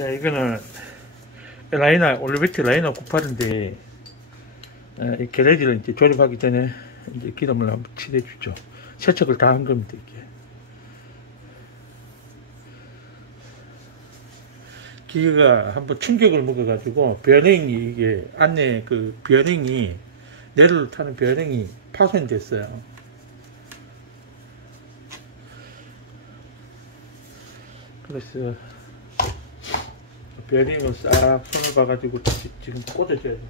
자, 이거는 라이너, 올리베트 라이너 98인데, 이 게레지를 이제 조립하기 전에 이제 기름을 한번 칠해주죠. 세척을 다 한 겁니다, 이게. 기계가 한번 충격을 먹어가지고, 베어링이, 이게, 안에 그 베어링이, 내를 타는 베어링이 파손이 됐어요. 그래서, 베어링을 싹 손을 봐가지고 지금 꽂아줘야 돼.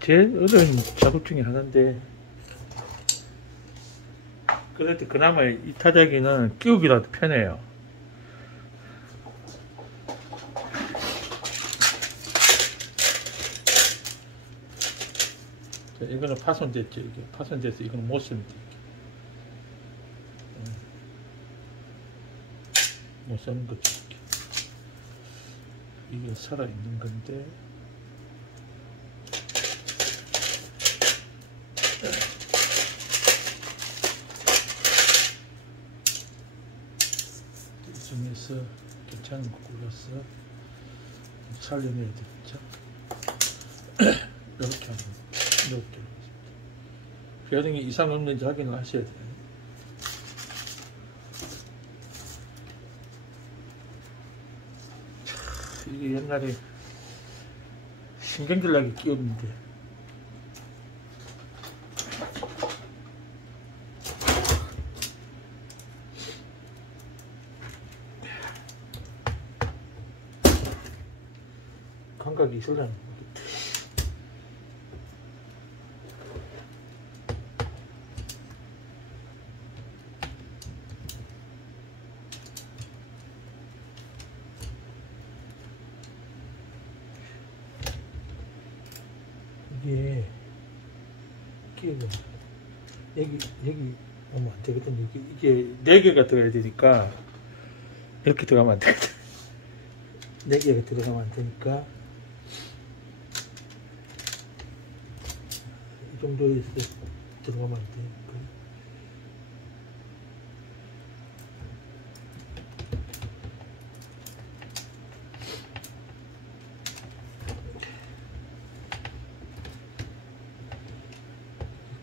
제일 어려운 작업 중에 하나인데, 그래도 그나마 이 타자기는 끼우기라도 편해요. 자, 이거는 파손됐죠. 이게 파손돼서 이거는 못 씁니다. 못 쓰는 거죠. 이게 살아있는 건데, 이 중에서 괜찮은 거 골라서 살려내야 되겠죠. 이렇게 하면 이렇게 베어링이 이상 없는지 확인을 하셔야 돼요. 이게 옛날에 신경질나게 끼웠는데, 감각이 있으려는 거. 이게 끼우고 여기 오면 안 되거든요. 이게 4개가 들어가야 되니까 이렇게 들어가면 안 되거든. 4개가 들어가면 안 되니까 이 정도에서 들어가면 안 되니까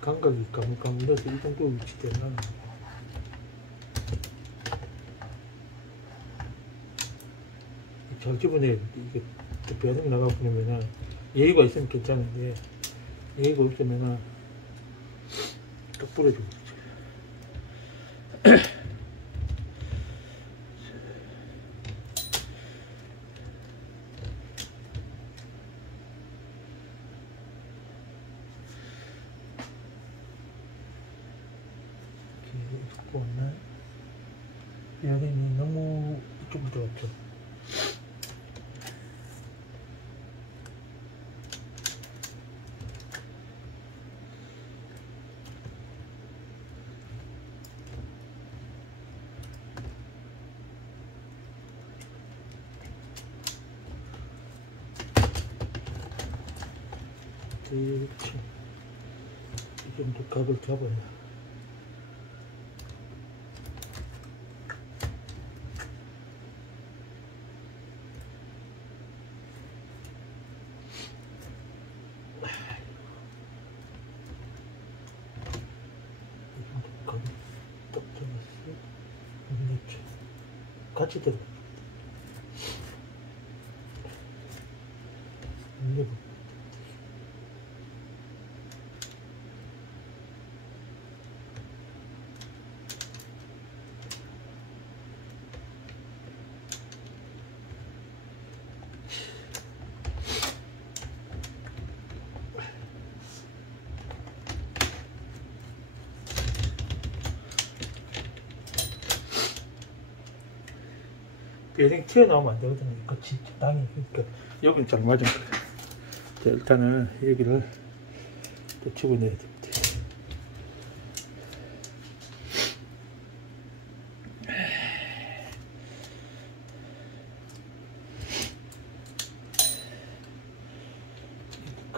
감각이 가물가물해서 이 정도 위치 되면 잘 집어내야 돼. 이게 베어링 나가버리면은 예의가 있으면 괜찮은데 예의가 없으면은 딱 부러지고 보면 베어링이 너무 이쪽으로 들어갔죠. 이렇게 이 정도 각을 잡아야 같이 들어. 베어링 튀어나오면 안 되거든요. 같이 적당히. 그러니까 여기는 잘 맞은 거예요. 자, 일단은 여기를 또 집어내야 됩니다.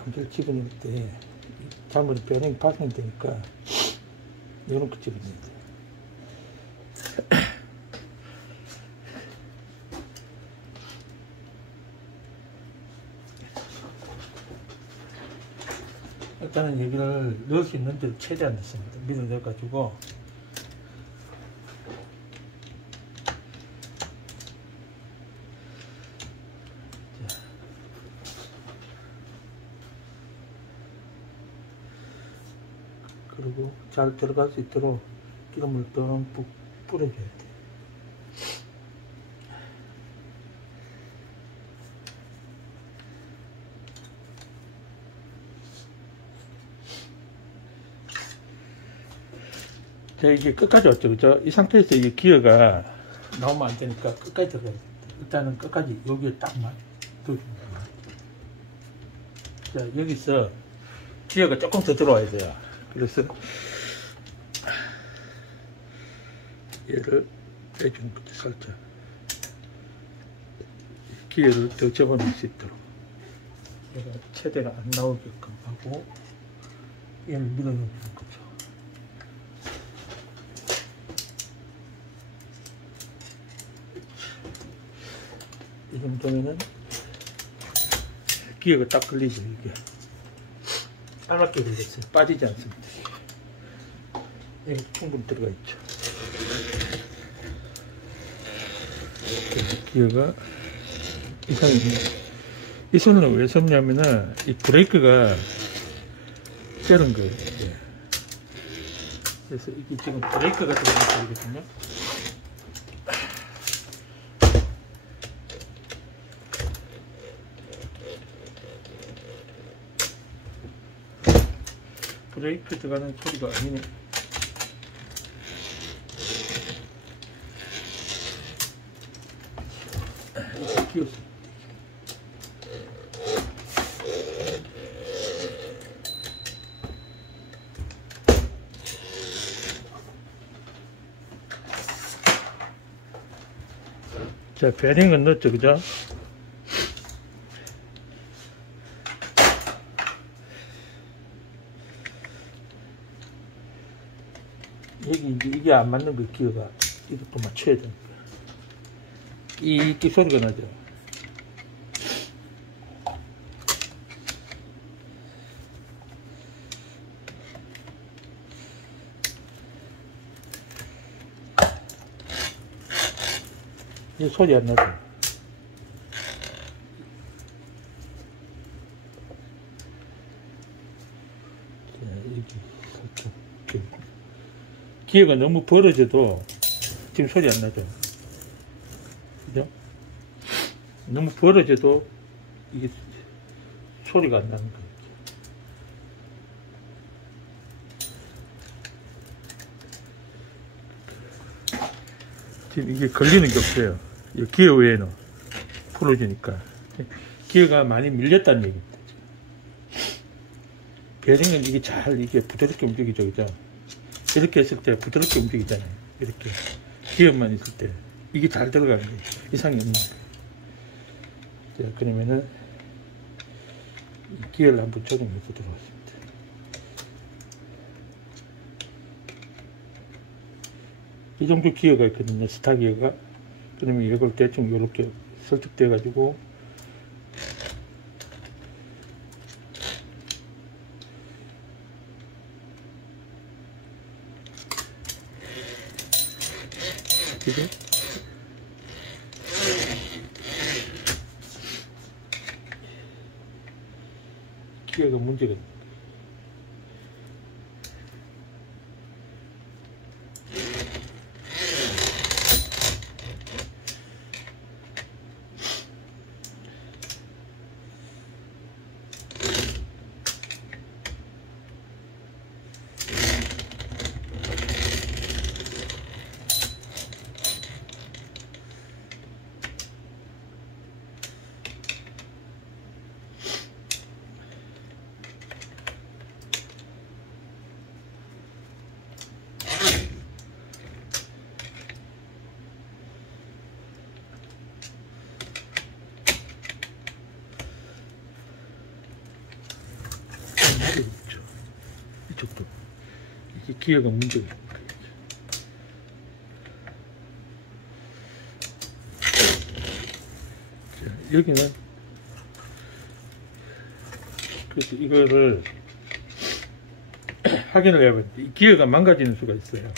한결 집어넣을 때 잘못 배낭이 발생되니까 이렇게 집어넣어야 돼. 일단은 여기를 넣을 수 있는 데를 최대한 넣습니다. 밀어 넣어가지고 그리고 잘 들어갈 수 있도록 기름을 듬뿍 뿌려줘야 돼. 자, 이게 끝까지 왔죠, 그죠? 이 상태에서 이 기어가 나오면 안 되니까 끝까지 들어가야 돼. 일단은 끝까지 여기에 딱 넣어줍니다. 자, 여기서 기어가 조금 더 들어와야 돼요. 그래서 얘를 빼주는 거죠, 살짝. 기어를 더 접어낼 수 있도록. 얘가 최대가 안 나오게끔 하고, 얘를 밀어넣는 거죠. 이 정도면은 기어가 딱 걸리죠. 이게 알맞게 걸렸어요. 빠지지 않습니다. 여기 충분히 들어가 있죠. 기어가 이상입니다. 이 손은 왜 썼냐면은 이 브레이크가 째는 거예요. 그래서 이게 지금 브레이크가 들어가는 거거든요. 브레이크 들어가는 소리가 아니네. 이렇게 끼웠어. 자, 베링은 넣었죠, 그죠? 여기 이제 이게 안 맞는 거 기어가 이것도 맞춰야 되니까 이 소리가 나죠. 이 소리 안 나죠. 여기 살짝 기어가 너무 벌어져도 지금 소리 안 나죠. 그죠? 너무 벌어져도 이게 소리가 안 나는 거예요. 지금 이게 걸리는 게 없어요. 이 기어 외에는 풀어지니까. 기어가 많이 밀렸다는 얘기입니다. 베링은 이게 잘 이게 부드럽게 움직이죠, 그죠? 이렇게 했을 때 부드럽게 움직이잖아요. 이렇게 기어만 있을 때 이게 잘 들어가는 거예요. 이상이 없는 거예요. 자, 그러면은 기어를 한번 조정해 보도록 하겠습니다. 이 정도 기어가 있거든요, 스타 기어가. 그러면 이걸 대충 이렇게 설득돼 가지고 그죠? 기어가 문제가 있는 거예요. 이쪽도. 이게 기어가 문제가 있는 거예요. 자, 여기는 그래서 이거를 확인을 해야겠는데 이 기어가 망가지는 수가 있어요.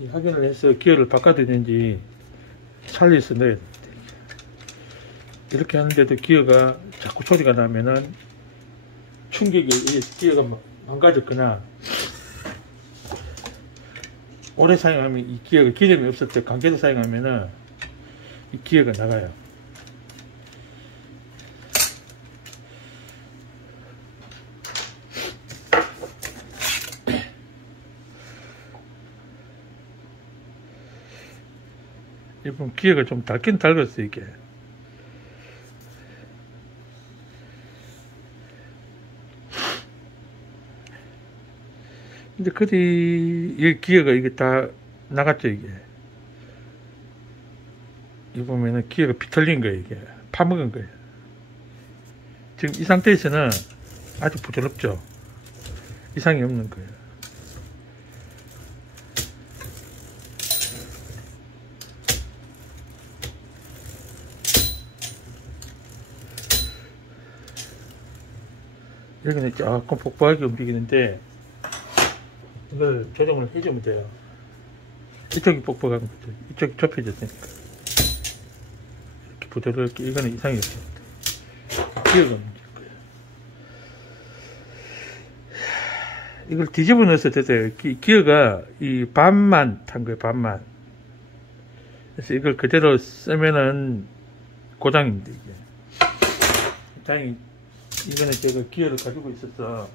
이 확인을 해서 기어를 바꿔야 되는지 살려서 넣어야 됩니다. 이렇게 하는데도 기어가 자꾸 소리가 나면은 충격에 의해서 기어가 망가졌거나 오래 사용하면 이 기어가 기름이 없을 때 강제로 사용하면은 이 기어가 나가요. 이번 기어가 좀 닳긴 닳았어 이게. 근데 이 기어가 이게 다 나갔죠 이게. 이 보면은 기어가 비틀린 거예요 이게. 파먹은 거예요. 지금 이 상태에서는 아주 부드럽죠. 이상이 없는 거예요. 여기는 조금 복부하게 움직이는데 이걸 조정을 해주면 돼요. 이쪽이 복부한 거죠. 이쪽이 좁혀졌으니까 이렇게 부드럽게. 이거는 이상이 없습니다. 기어가 문제일 거예요. 이걸 뒤집어 넣어서 되세요. 기어가 이 반만 탄 거예요. 반만. 그래서 이걸 그대로 쓰면은 고장입니다. 이게 다행히 이거는 제가 기어를 가지고 있어서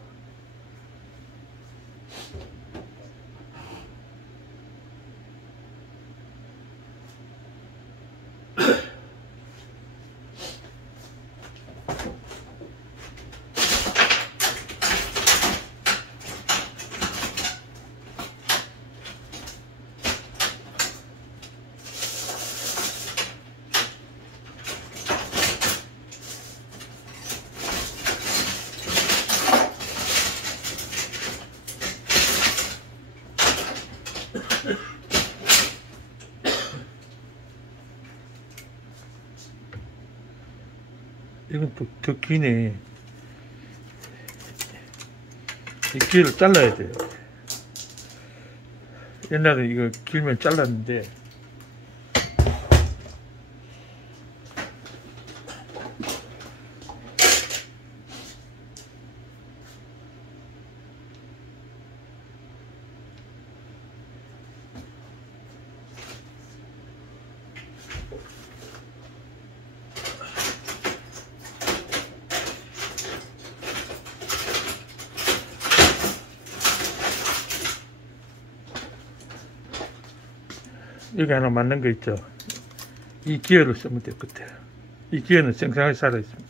이건 또 더 기네. 이 기를 잘라야 돼요. 옛날에 이거 길면 잘랐는데 여기 하나 맞는 거 있죠. 이 기어를 쓰면 될 것 같아요. 이 기어는 생생하게 살아 있습니다.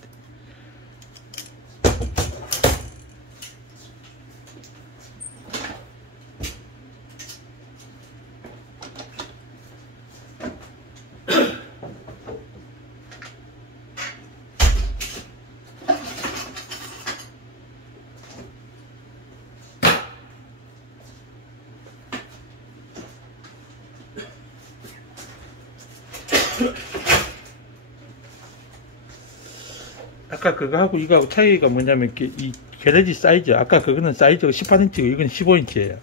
아까 그거하고 이거하고 차이가 뭐냐면 이 게레지 사이즈, 아까 그거는 사이즈가 18인치고 이건 15인치예요.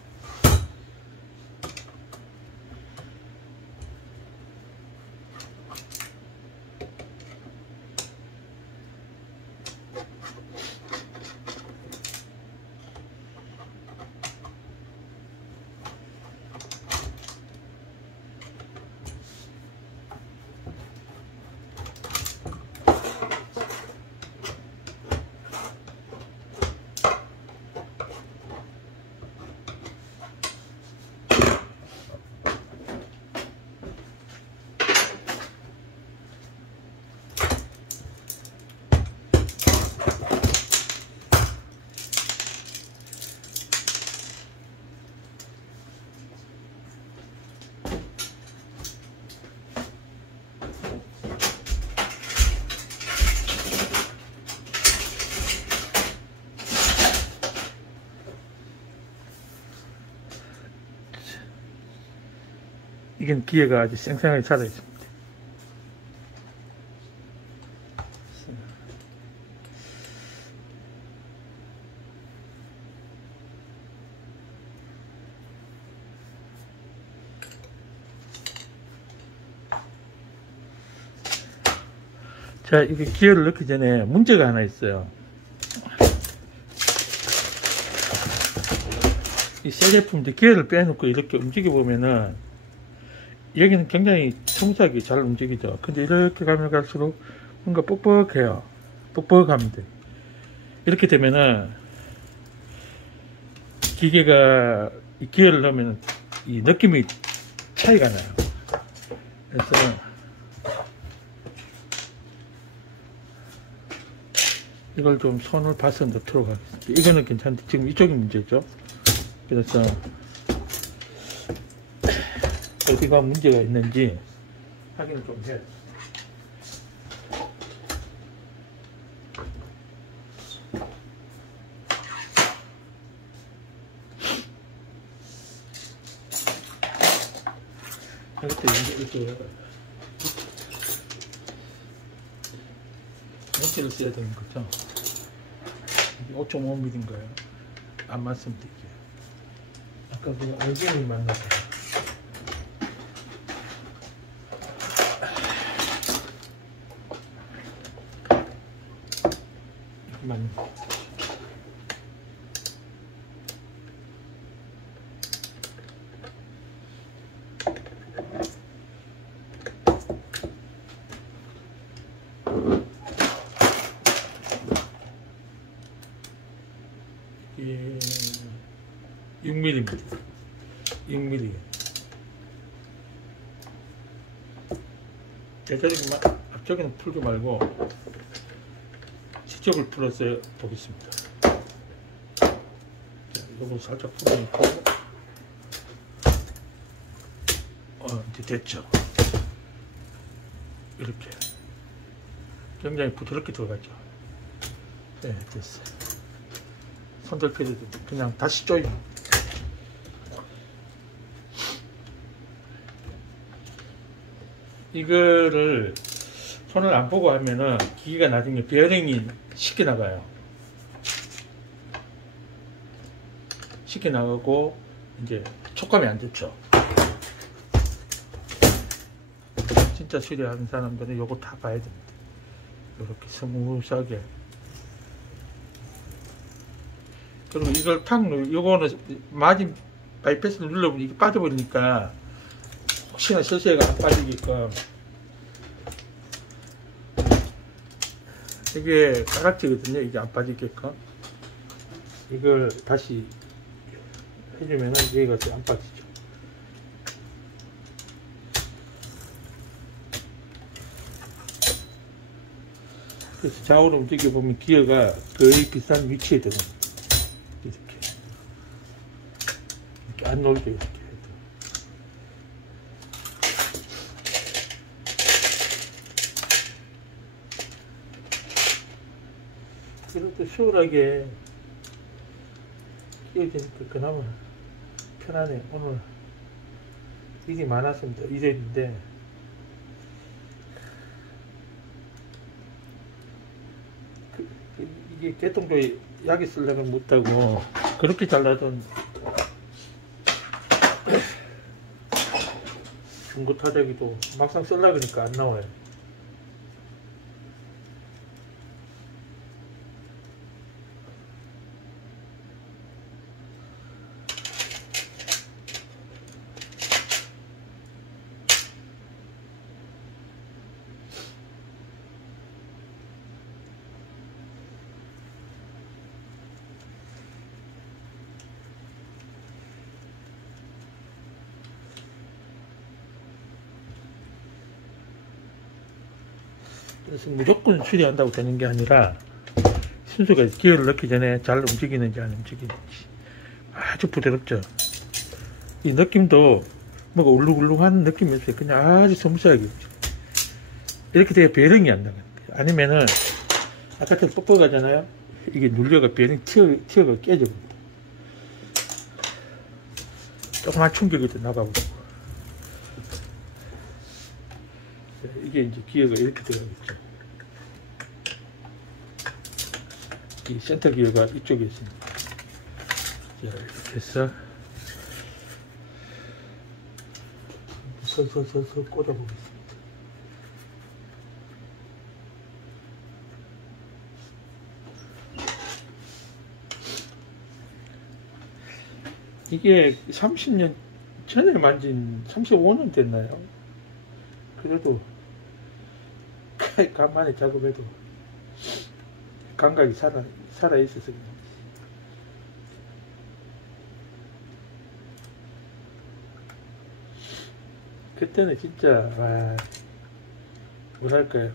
이건 기계가 아주 생생하게 살아있습니다. 자, 이게 기어를 넣기 전에 문제가 하나 있어요. 이 새 제품인데 기어를 빼놓고 이렇게 움직여 보면은 여기는 굉장히 스무스하게 잘 움직이죠. 근데 이렇게 가면 갈수록 뭔가 뻑뻑해요. 뻑뻑합니다. 이렇게 되면은 기계가 이 기어를 넣으면 이 느낌이 차이가 나요. 그래서 이걸 좀 손을 봐서 넣도록 하겠습니다. 이거는 괜찮은데 지금 이쪽이 문제죠. 그래서 어디가 문제가 있는지 확인을 좀 해야 돼요. 이렇게 몇개를 써야 되는 거죠. 5.5mm인가요? 안 맞습니다. 이게 아까 그 알갱이 만나서 이렇게 맞는 거. 예, 6mm입니다. 6mm. 앞쪽에는 풀지 말고 뒤쪽을 풀어서 보겠습니다. 이거 살짝 풀어놓고 이제 됐죠. 이렇게 굉장히 부드럽게 들어가죠. 네, 됐어요. 손들 필요도 그냥 다시 조임. 이거를 손을 안 보고 하면은 기계가 나중에 베어링이 쉽게 나가요. 쉽게 나가고 이제 촉감이 안 좋죠. 진짜 수리하는 사람들은 요거 다 봐야 됩니다. 이렇게 스무스하게. 그리고 이걸 요거는 마진 바이패스를 눌러보면 이게 빠져버리니까 혹시나 실수해가 안 빠지게끔 이게 가락지거든요. 이게 안 빠지게끔 이걸 다시 해주면은 여기가 안 빠지죠. 그래서 좌우로 움직여 보면 기어가 거의 비슷한 위치에 들어갑니다. 이렇게 안 놀게 이렇게 해도. 그래도 수월하게 끼워지니까 그나마 편하네. 오늘 일이 많았습니다. 일요일인데 이게 개통조에 약이 쓰려면 못하고 그렇게 잘라던 중고 타자기도 막상 쓸라 그러니까 안 나와요. 그래서 무조건 수리한다고 되는 게 아니라 순서가 기어를 넣기 전에 잘 움직이는지 안 움직이는지 아주 부드럽죠. 이 느낌도 뭐가 울룩울룩한 느낌이 없어요. 그냥 아주 섬세하게 이렇게 돼야 베어링이 안 나가는 거예요. 아니면은 아까처럼 뻑뻑하잖아요. 이게 눌려가 베어링 티어가 깨져버립니다. 조그만 충격이 더 나가고 이게 이제 기어가 이렇게 들어가겠죠. 이 센터 기어가 이쪽에 있습니다. 자, 이렇게 해서 서서서서 꽂아보겠습니다. 이게 30년 전에 만진 35년 됐나요? 그래도 간만에 작업해도 감각이 살아있어서 그냥. 그때는 진짜 와, 뭐랄까요,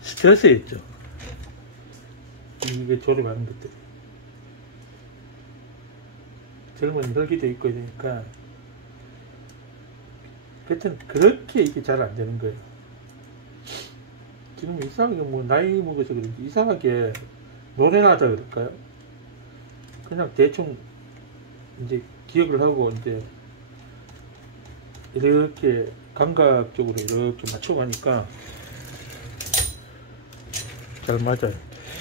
스트레스였죠. 이게 조립하는 것들이 젊은 혈기도 있고 이러니까 그때는 그렇게 이게 잘 안 되는 거예요. 지금 이상하게 뭐 나이 먹어서 그런지 이상하게 노래나다 그럴까요? 그냥 대충 이제 기억을 하고 이제 이렇게 감각적으로 이렇게 맞춰가니까 잘 맞아요.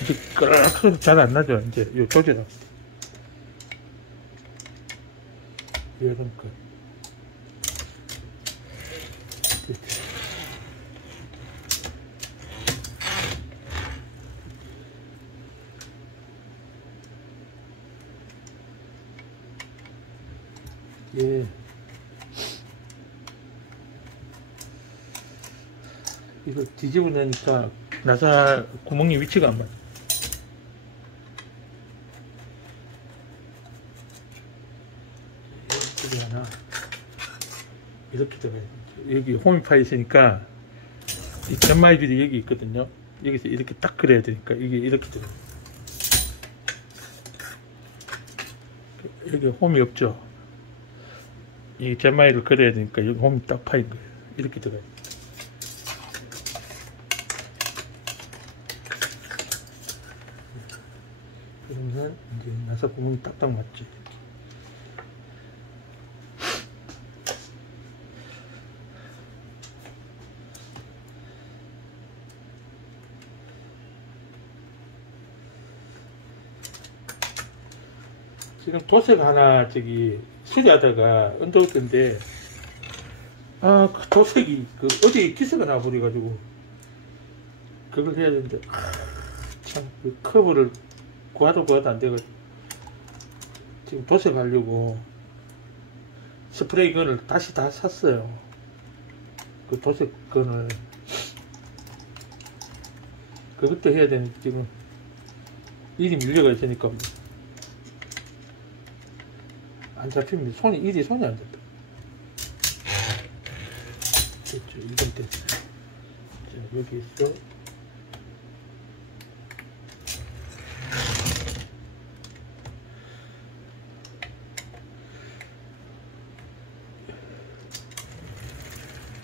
이제 끄럭 잘 안 나죠. 이제 요 조절하고 이런 거. 예. 이거 뒤집어 내니까 나사 구멍이 위치가 안 맞아. 여기 하나 이렇게 들어가야 돼. 여기 홈이 파 있으니까 이 잼마이들이 여기 있거든요. 여기서 이렇게 딱 그려야 되니까 이게 이렇게 들어가. 여기 홈이 없죠. 이 잼마이를 그려야 되니까 여기 홈이 딱 파인 거예요. 이렇게 들어가야 돼. 그러면 이제 나사 구멍이 딱딱 맞지. 지금 도색 하나 저기 수리하다가 언더울 건데 그 도색이 그 어디 기스가 나버려가지고 그걸 해야 되는데 참 그 커브를 구하도 안 돼가지고 지금 도색하려고 스프레이 건을 다시 다 샀어요. 그 도색 건을 그것도 해야 되는데 지금 일이 밀려가 있으니까 안 잡힙니다. 일이 손이 안 잡혀. 됐죠. 이건 됐어. 자, 여기 있어.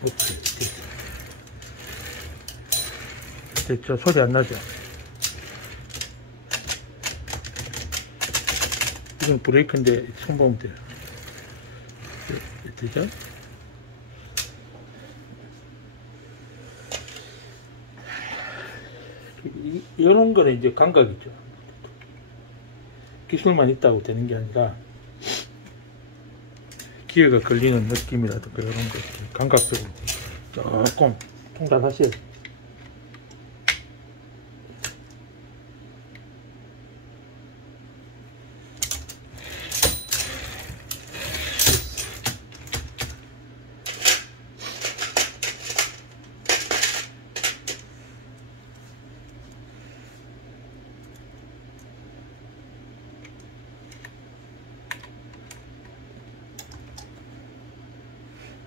오케이. 됐죠. 소리 안 나죠. 이건 브레이크인데 손 보면 돼요. 되죠? 이런 거는 이제 감각이죠. 기술만 있다고 되는 게 아니라 기어가 걸리는 느낌이라든가 이런 거 감각적으로 조금 통달하셔야 돼요.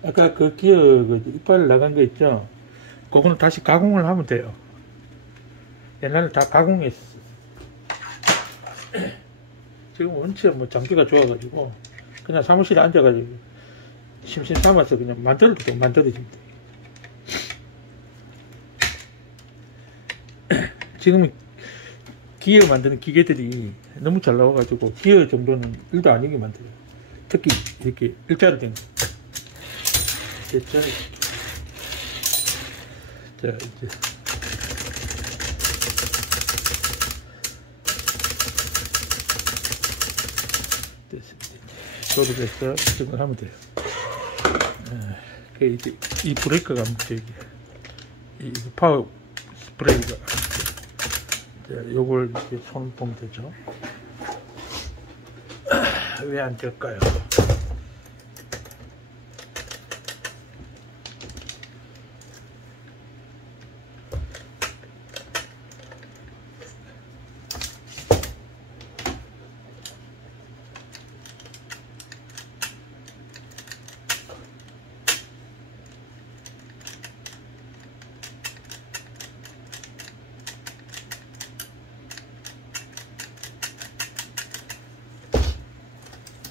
아까 그 기어 그 이빨 나간 거 있죠? 그거는 다시 가공을 하면 돼요. 옛날에 다 가공했어. 지금 원체 뭐 장비가 좋아가지고 그냥 사무실에 앉아가지고 심심 삼아서 그냥 만들어지면 돼. 지금 기어 만드는 기계들이 너무 잘 나와가지고 기어 정도는 일도 아니게 만들어요. 특히 이렇게 일자로 된 거. 됐죠? 자, 이제 됐습니다. 조립해서 시정을 하면 돼요. 그 이제 이 브레이크가 저기 이 파워 브레이크가 요걸 이렇게 손을 보면 되죠. 왜 안 될까요?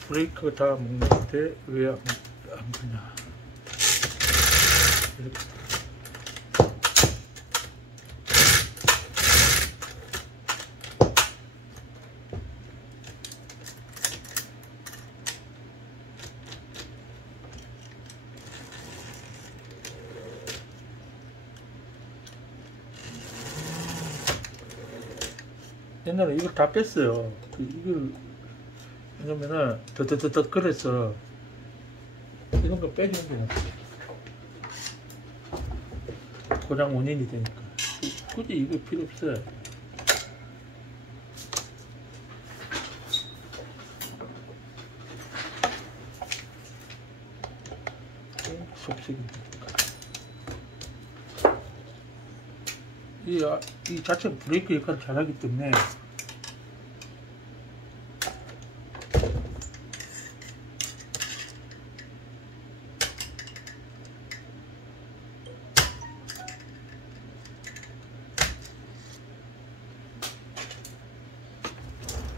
브레이크 다 먹는데 왜 안 그냐? 이렇게. 옛날에 이걸 다 뺐어요. 이걸 왜냐면은 더더더더 끓여서 이런 거 빼주는 게 고장 원인이 되니까 굳이 이거 필요 없어요. 속색입니다. 이 자체가 브레이크 역할을 잘하기 때문에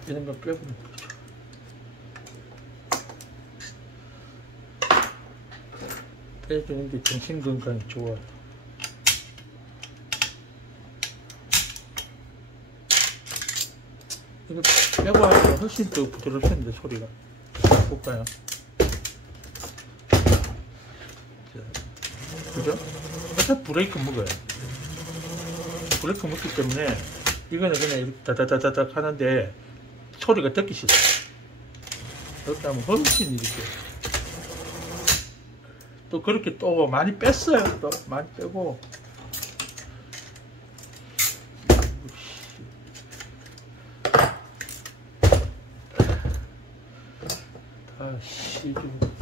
이런 거 빼보면 되죠. 빼주는 게 정신 건강에 좋아요. 이거 빼고 하면 훨씬 더 부드럽습니다. 소리가. 볼까요? 그죠? 일단 브레이크 먹어요. 브레이크 먹기 때문에 이거는 그냥 이렇게 다다다다닥 하는데 소리가 듣기 싫어. 이렇게 하면 훨씬 이렇게 또 그렇게 또 많이 뺐어요. 또 많이 빼고 다시 좀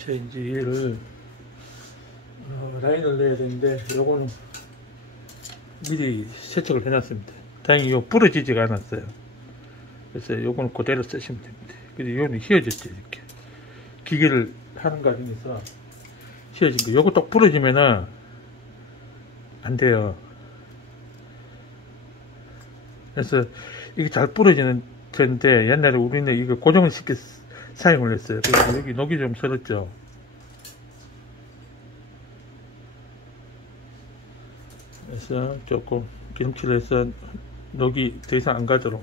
자, 이제 얘를 라인을 내야 되는데 요거는 미리 세척을 해놨습니다. 다행히 요 부러지지가 않았어요. 그래서 요거는 그대로 쓰시면 됩니다. 근데 요거는 휘어졌죠. 이렇게 기계를 하는 과정에서 휘어진 거. 요거 또 부러지면은 안 돼요. 그래서 이게 잘 부러지는 텐데 옛날에 우리는 이거 고정을 시켜 사용을 했어요. 그래서 여기 녹이 좀 설었죠. 그래서 조금 기름칠을 해서 녹이 더 이상 안 가도록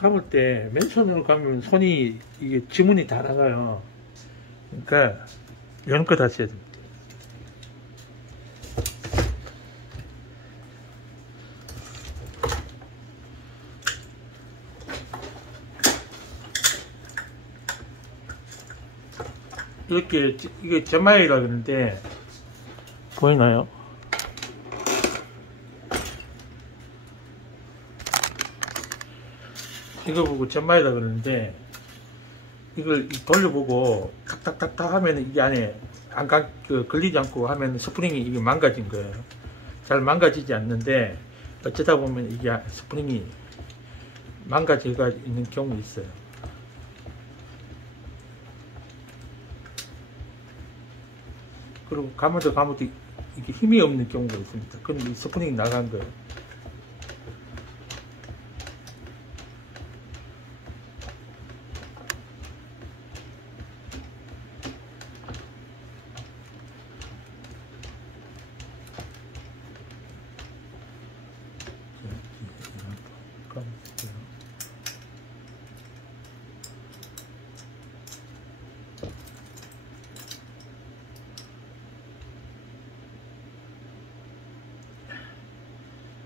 감을 때 맨손으로 감으면 손이 이게 지문이 다 나가요. 그러니까 이런 거 다 써야 됩니다. 이렇게 이게 점마이라 그러는데 보이나요? 이거 보고 점마이라 그러는데 이걸 돌려보고 탁탁탁탁 하면 이게 안에 걸리지 않고 하면 스프링이 이게 망가진 거예요. 잘 망가지지 않는데 어쩌다 보면 이게 스프링이 망가지가 있는 경우 있어요. 그리고 감아도 이게 힘이 없는 경우가 있습니다. 그럼 이 스프링이 나간 거예요.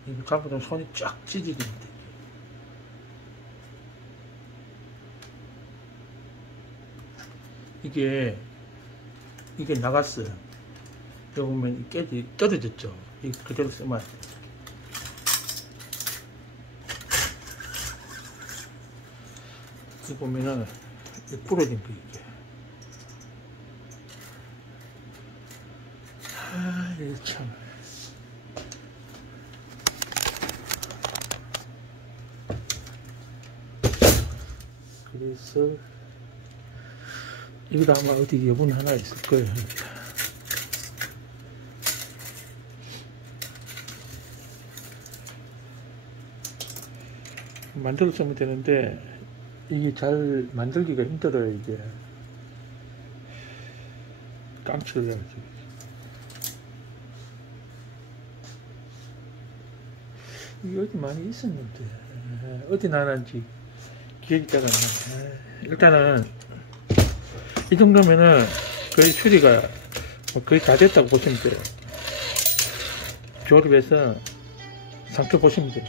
이거 감으면 손이 쫙 찢어집니다. 이게 나갔어요. 여기 보면 깨지 떨어졌죠. 이 그대로 쓰면 안 돼요. 여기 보면은 부러진 거 이게. 이게 참. 그래서 이거 아마 어디 여분 하나 있을 거예요. 만들어 쓰면 되는데 이게 잘 만들기가 힘들어요. 이게 깜치를 해야지. 이게 어디 많이 있었는데 어디 나는지 기억이 잘 안 나네. 일단은 이 정도면은 거의 수리가 거의 다 됐다고 보시면 돼요. 조립해서 상태 보시면 돼요.